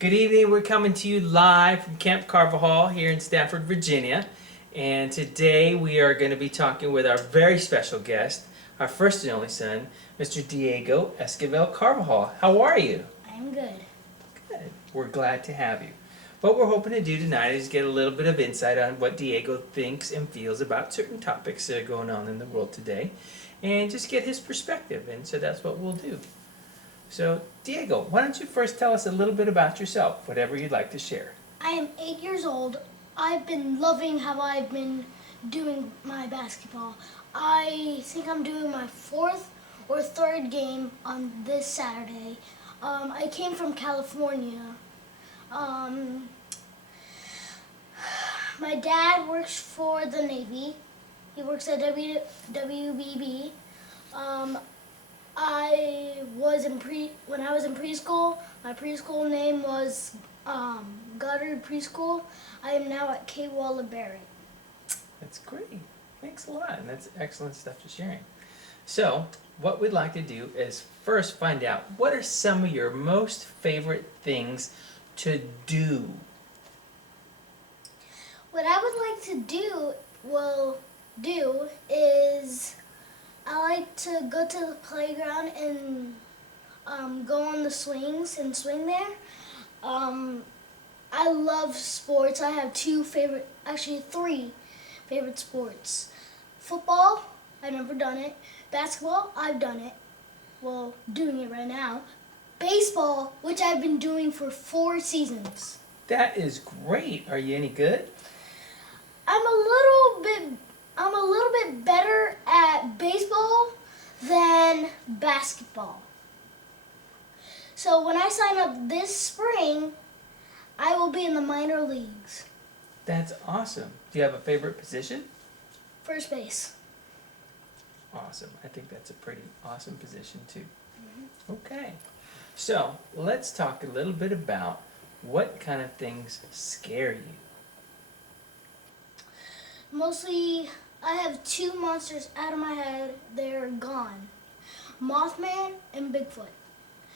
Good evening. We're coming to you live from Camp Carvajal here in Stafford, Virginia. And today we are going to be talking with our very special guest, our first and only son, Mr. Diego Esquivel Carvajal. How are you? I'm good. Good. We're glad to have you. What we're hoping to do tonight is get a little bit of insight on what Diego thinks and feels about certain topics that are going on in the world today, and just get his perspective. And so that's what we'll do. So, Diego, why don't you first tell us a little bit about yourself, whatever you'd like to share. I am 8 years old. I've been loving how I've been doing my basketball. I think I'm doing my fourth or third game on this Saturday. I came from California. My dad works for the Navy. He works at WBB. When I was in preschool, my preschool name was Goddard Preschool. I am now at K. Waller Barrett. That's great. Thanks a lot. And that's excellent stuff to sharing. So, what we'd like to do is first find out what are some of your most favorite things to do? What I would like to do is I like to go to the playground and go on the swings and swing there. I love sports. I have three favorite sports. Football, I've never done it. Basketball, I've done it. Well, doing it right now. Baseball, which I've been doing for 4 seasons. That is great. Are you any good? I'm a little bit better at baseball than basketball. So when I sign up this spring, I will be in the minor leagues. That's awesome. Do you have a favorite position? First base. Awesome. I think that's a pretty awesome position too. Okay. So, let's talk a little bit about what kind of things scare you. Mostly, I have 2 monsters out of my head. They're gone. Mothman and Bigfoot.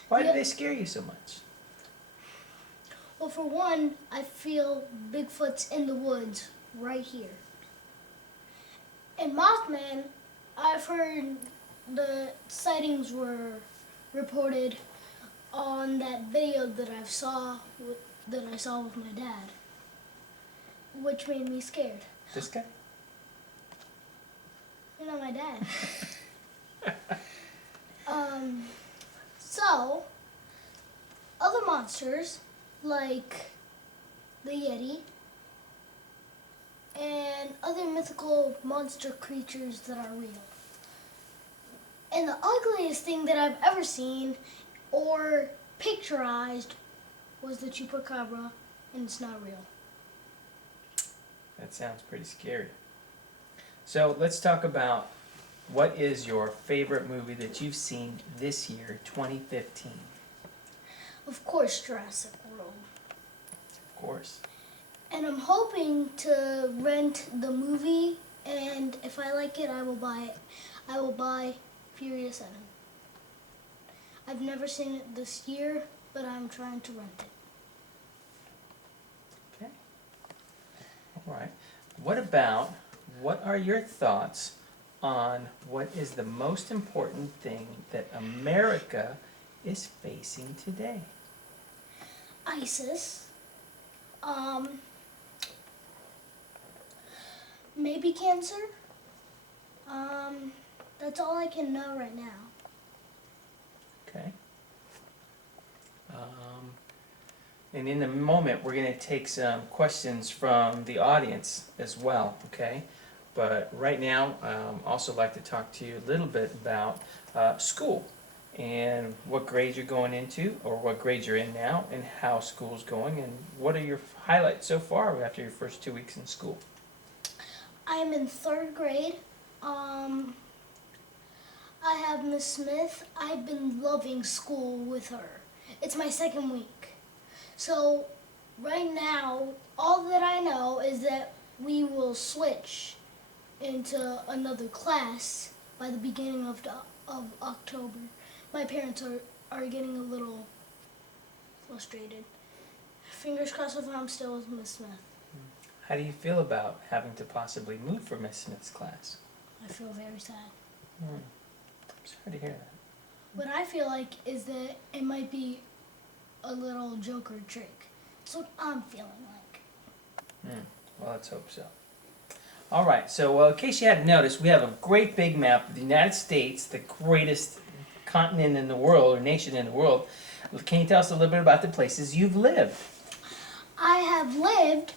Why do they scare you so much? Well, for one, I feel Bigfoot's in the woods right here. And Mothman, I've heard the sightings were reported on that video that I saw with my dad, which made me scared. This guy? You're not my dad. So, other monsters like the Yeti and other mythical monster creatures that are real. And the ugliest thing that I've ever seen or picturized was the chupacabra, and it's not real. That sounds pretty scary. So let's talk about what is your favorite movie that you've seen this year, 2015? Of course, Jurassic World. Of course. And I'm hoping to rent the movie, and if I like it, I will buy it. I will buy Furious 7. I've never seen it this year, but I'm trying to rent it. Okay. All right. What are your thoughts on what is the most important thing that America is facing today? ISIS. Maybe cancer. That's all I can know right now. Okay. And in a moment, we're going to take some questions from the audience as well, okay? But right now, also like to talk to you a little bit about school and what grades you're going into, or what grades you're in now, and how school's going, and what are your highlights so far after your first 2 weeks in school? I am in 3rd grade. I have Miss Smith. I've been loving school with her. It's my 2nd week. So right now, all that I know is that we will switch into another class by the beginning of October. My parents are getting a little frustrated Fingers crossed if I'm still with Miss Smith. How do you feel about having to possibly move for Miss Smith's class? I feel very sad. I'm sorry to hear that. What I feel like is that it might be a little joker trick. That's what I'm feeling like. Well, let's hope so. All right, so in case you hadn't noticed, we have a great big map of the United States, the greatest continent in the world, or nation in the world. Can you tell us a little bit about the places you've lived? I have lived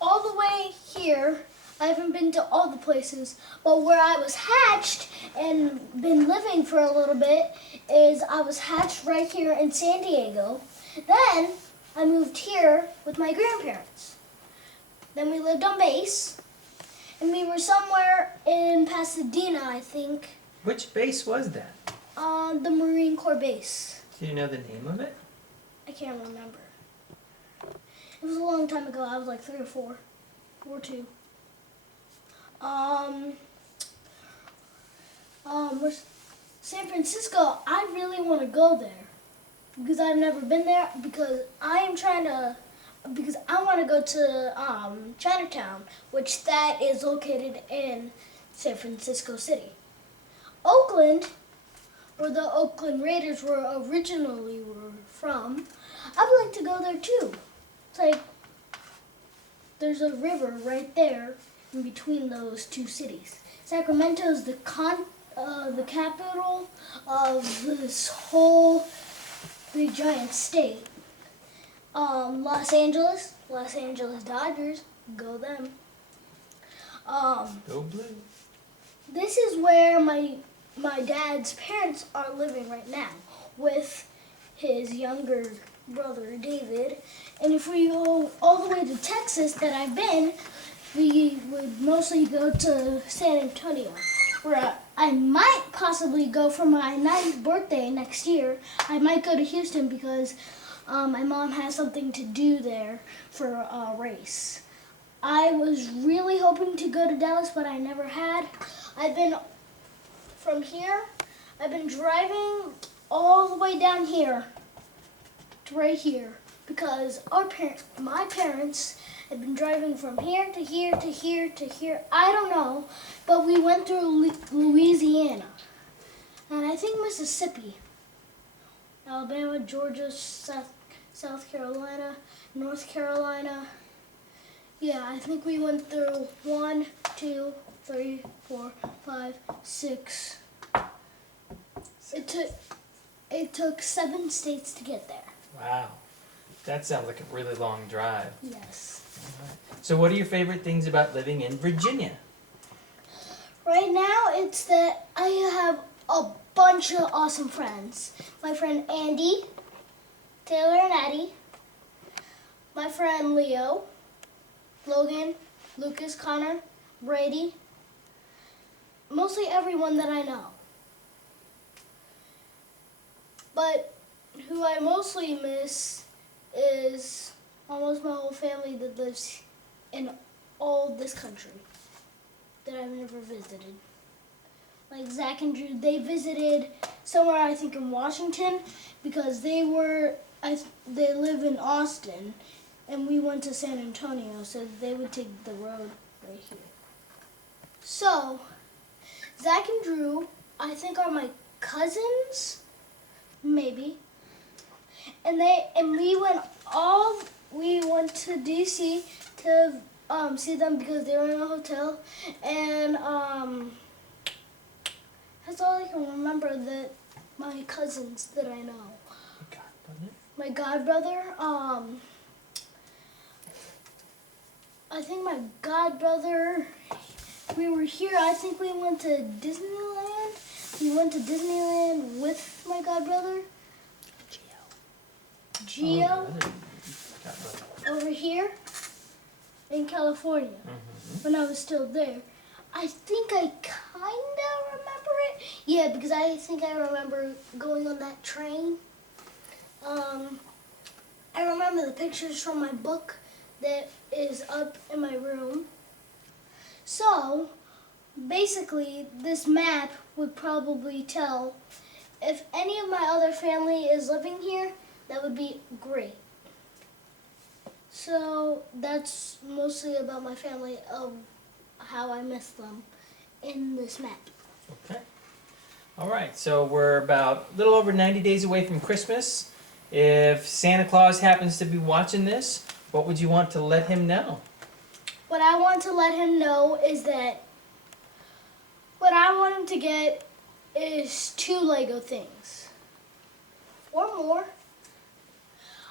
all the way here. I haven't been to all the places, but where I was hatched and been living for a little bit is I was hatched right here in San Diego. Then I moved here with my grandparents. Then we lived on base, and we were somewhere in Pasadena, I think, Which base was that? on the Marine Corps base. Do you know the name of it? I can't remember. It was a long time ago. I was like 3 or 4, or 2. San Francisco. I really want to go there because I've never been there. Because I want to go to Chinatown, which that is located in San Francisco City. Oakland, where the Oakland Raiders were originally from. I'd like to go there too. It's like there's a river right there in between those two cities. Sacramento is the capital of this whole big giant state. Los Angeles Dodgers, go them. Go Blue. This is where my dad's parents are living right now with his younger brother David. And if we go all the way to Texas that I've been, we would mostly go to San Antonio, where I might possibly go for my 9th birthday next year. I might go to Houston because my mom has something to do there for a race. I was really hoping to go to Dallas, but I never had. I've been driving all the way down here to right here because my parents had been driving from here to here to here to here. I don't know, but we went through Louisiana and I think Mississippi, Alabama, Georgia, South Carolina, North Carolina. Yeah, I think we went through 1, 2, 3, 4, 5, 6. It took 7 states to get there. Wow. That sounds like a really long drive. Yes. All right. So what are your favorite things about living in Virginia? Right now, it's that I have a bunch of awesome friends. My friend Andy, Taylor and Addie, my friend Leo, Logan, Lucas, Connor, Brady, mostly everyone that I know. But who I mostly miss is almost my whole family that lives in all this country that I've never visited. Like Zach and Drew, they visited somewhere I think in Washington because they live in Austin and we went to San Antonio, so they would take the road right here. So, Zach and Drew, I think are my cousins. Maybe. And we went to DC to see them because they were in a hotel, and that's all I can remember that my cousins that I know. My godbrother, I think my godbrother, we were here, I think we went to Disneyland. We went to Disneyland with my godbrother. Gio. Over here in California when I was still there. I think I kind of remember it. Yeah, because I think I remember going on that train. I remember the pictures from my book that is up in my room. So, basically, this map would probably tell if any of my other family is living here, that would be great. So that's mostly about my family, of how I miss them in this map. Okay. All right, so we're about a little over 90 days away from Christmas. If Santa Claus happens to be watching this, what would you want to let him know? What I want to let him know is that what I want him to get is 2 Lego things. Or more.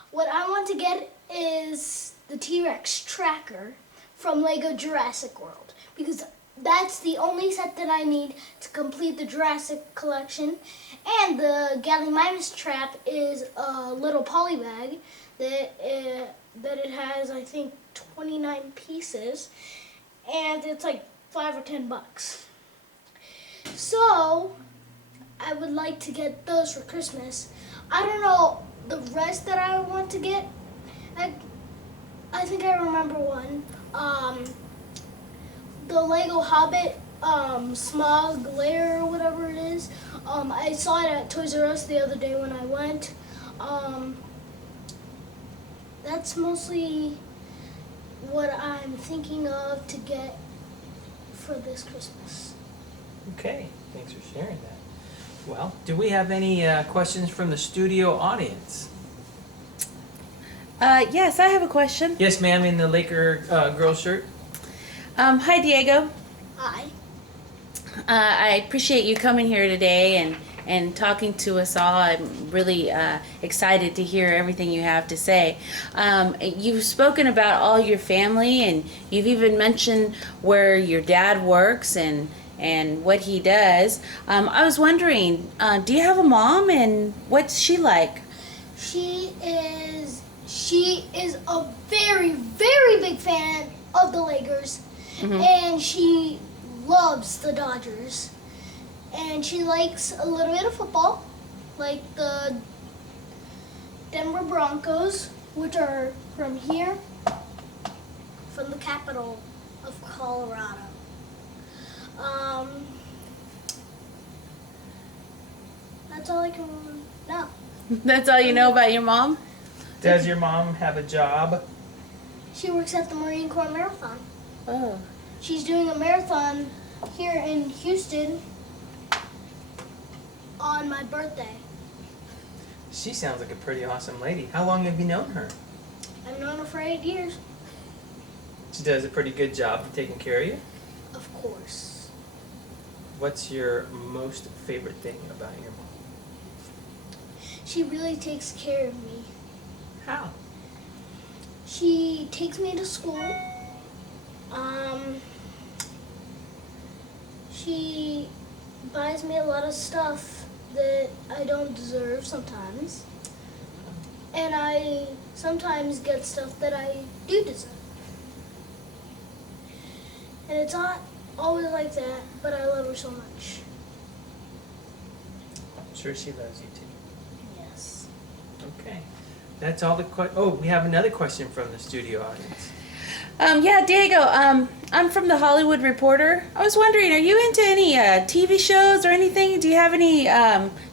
What I want to get is the T-Rex tracker from Lego Jurassic World, because that's the only set that I need to complete the Jurassic collection. And the Gallimimus trap is a little poly bag that it has, I think, 29 pieces, and it's like $5 or $10. So I would like to get those for Christmas. I don't know the rest that I want to get. I think I remember one. The Lego Hobbit Smog Lair or whatever it is. I saw it at Toys R Us the other day when I went. That's mostly what I'm thinking of to get for this Christmas. Okay, thanks for sharing that. Well, do we have any questions from the studio audience? Yes, I have a question. Yes, ma'am, in the Laker girl shirt. Hi, Diego. Hi. I appreciate you coming here today and talking to us all. I'm really excited to hear everything you have to say. You've spoken about all your family, and you've even mentioned where your dad works and what he does. I was wondering, do you have a mom, and what's she like? She is a very, very big fan of the Lakers, and she loves the Dodgers. And she likes a little bit of football, like the Denver Broncos, which are from here, from the capital of Colorado. That's all I can know. That's all you know about your mom? Does your mom have a job? She works at the Marine Corps Marathon. Oh. She's doing a marathon here in Houston on my birthday. She sounds like a pretty awesome lady. How long have you known her? I've known her for 8 years. She does a pretty good job of taking care of you. Of course. What's your most favorite thing about your mom? She really takes care of me. How? She takes me to school. She buys me a lot of stuff that I don't deserve sometimes. And I sometimes get stuff that I do deserve. And it's not always like that, but I love her so much. I'm sure she loves you too. Yes. Okay. That's all the we have another question from the studio audience. Yeah, Diego, I'm from the Hollywood Reporter. I was wondering, are you into any TV shows or anything? Do you have any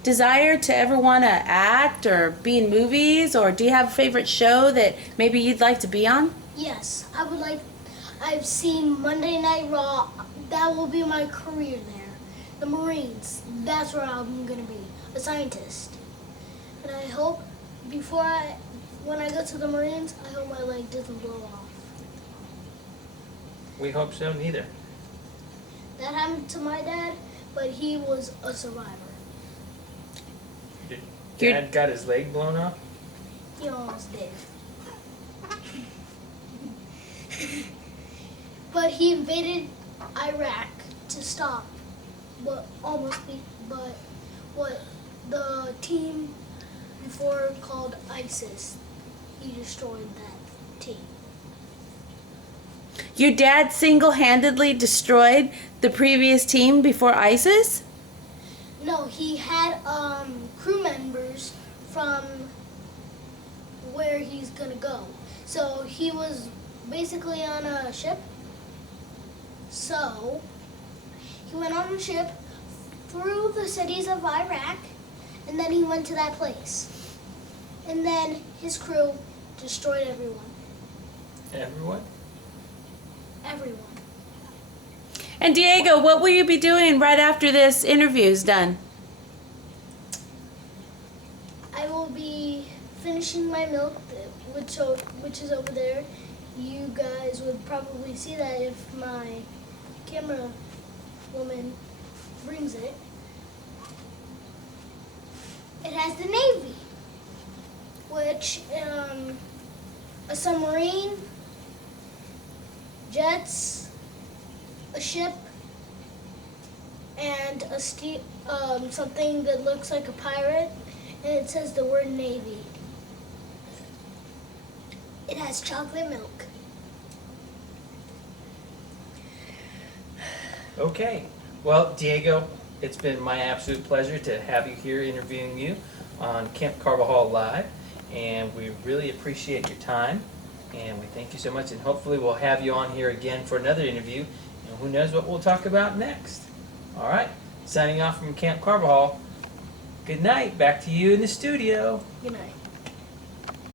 desire to ever want to act or be in movies? Or do you have a favorite show that maybe you'd like to be on? Yes, I would like. I've seen Monday Night Raw. That will be my career there. The Marines. That's where I'm gonna be, a scientist. And I hope when I go to the Marines, I hope my leg doesn't blow off. We hope so, neither. That happened to my dad, but he was a survivor. Your dad got his leg blown off? He almost did. But he invaded Iraq to stop what the team before called ISIS. He destroyed that team. Your dad single-handedly destroyed the previous team before ISIS? No, he had crew members from where he's gonna go. So he was basically on a ship. So he went on a ship through the cities of Iraq, and then he went to that place. And then his crew destroyed everyone. Everyone? Everyone. And Diego, what will you be doing right after this interview is done? I will be finishing my milk, which is over there. You guys would probably see that if my camera woman brings it. It has the Navy, which a submarine, jets, a ship, and a something that looks like a pirate, and it says the word Navy. It has chocolate milk. Okay. Well, Diego, it's been my absolute pleasure to have you here interviewing you on Camp Carbajal Live, and we really appreciate your time, and we thank you so much, and hopefully we'll have you on here again for another interview, and who knows what we'll talk about next. All right, signing off from Camp Carbajal. Good night. Back to you in the studio. Good night.